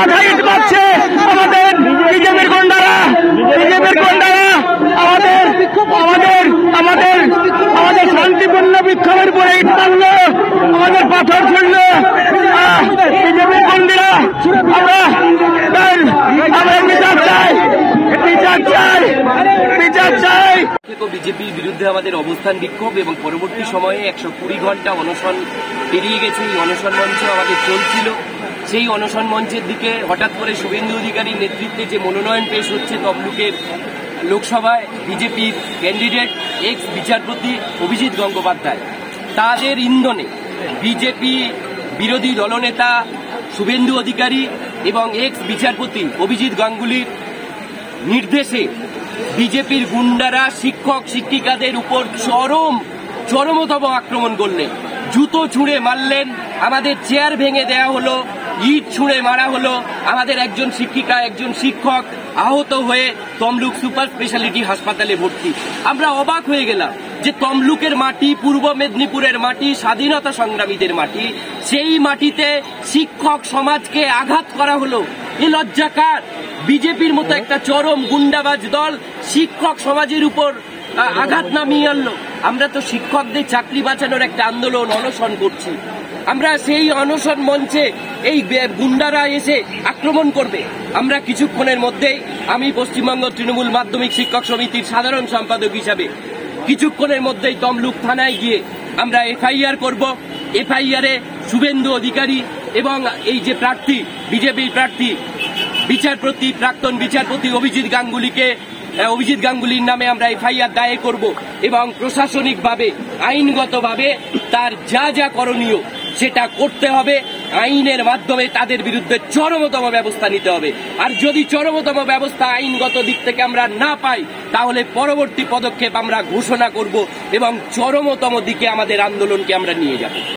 মাথায় ইট মারছে আমাদের বিজেপির গুন্ডারা আমাদের আমাদের আমাদের আমাদের শান্তিপূর্ণ বিক্ষোভের পরে ইট মারলো, আমাদের পাথর ছুড়লো বিজেপির গুন্ডারা। আমরা বিচার চাই, বিচার চাই। বিজেপির বিরুদ্ধে আমাদের অবস্থান বিক্ষোভ এবং পরবর্তী সময়ে 120 ঘন্টা অনশন পেরিয়ে গেছে। এই অনশন মঞ্চ আমাদের চলছিল। সেই অনশন মঞ্চের দিকে হঠাৎ করে শুভেন্দু অধিকারীর নেতৃত্বে যে মনোনয়ন পেশ হচ্ছে তমলুকের লোকসভায় বিজেপির ক্যান্ডিডেট এক্স বিচারপতি অভিজিৎ গঙ্গোপাধ্যায়, তাদের ইন্ধনে বিজেপি বিরোধী দলনেতা শুভেন্দু অধিকারী এবং এক্স বিচারপতি অভিজিৎ গাঙ্গুলির নির্দেশে বিজেপির গুন্ডারা শিক্ষক শিক্ষিকাদের উপর চরমতম আক্রমণ করলেন। জুতো ছুঁড়ে মারলেন, আমাদের চেয়ার ভেঙে দেয়া হলো, ইট ছুঁড়ে মারা হলো। আমাদের একজন শিক্ষিকা একজন শিক্ষক আহত হয়ে তমলুক সুপার স্পেশালিটি হাসপাতালে ভর্তি। আমরা অবাক হয়ে গেলাম যে তমলুকের মাটি, পূর্ব মেদিনীপুরের মাটি, স্বাধীনতা সংগ্রামীদের মাটি, সেই মাটিতে শিক্ষক সমাজকে আঘাত করা হলো। এ লজ্জাকার। বিজেপির মতো একটা চরম গুন্ডাবাজ দল শিক্ষক সমাজের উপর আঘাত নামিয়ে আনলো। আমরা তো শিক্ষকদের চাকরি বাঁচানোর একটা আন্দোলন অনশন করছি, আমরা সেই অনশন মঞ্চে এই গুন্ডারা এসে আক্রমণ করবে। আমরা কিছুক্ষণের মধ্যেই, আমি পশ্চিমবঙ্গ তৃণমূল মাধ্যমিক শিক্ষক সমিতির সাধারণ সম্পাদক হিসাবে কিছুক্ষণের মধ্যেই তমলুক থানায় গিয়ে আমরা এফআইআর করব। এফআইআরে শুভেন্দু অধিকারী এবং এই যে প্রার্থী বিজেপির প্রার্থী বিচারপতি প্রাক্তন বিচারপতি অভিজিৎ গাঙ্গুলির নামে আমরা এফআইআর দায়ের করব এবং প্রশাসনিকভাবে আইনগতভাবে তার যা যা করণীয় সেটা করতে হবে। আইনের মাধ্যমে তাদের বিরুদ্ধে চরমতম ব্যবস্থা নিতে হবে। আর যদি চরমতম ব্যবস্থা আইনগত দিক থেকে আমরা না পাই, তাহলে পরবর্তী পদক্ষেপ আমরা ঘোষণা করব এবং চরমতম দিকে আমাদের আন্দোলনকে আমরা নিয়ে যাব।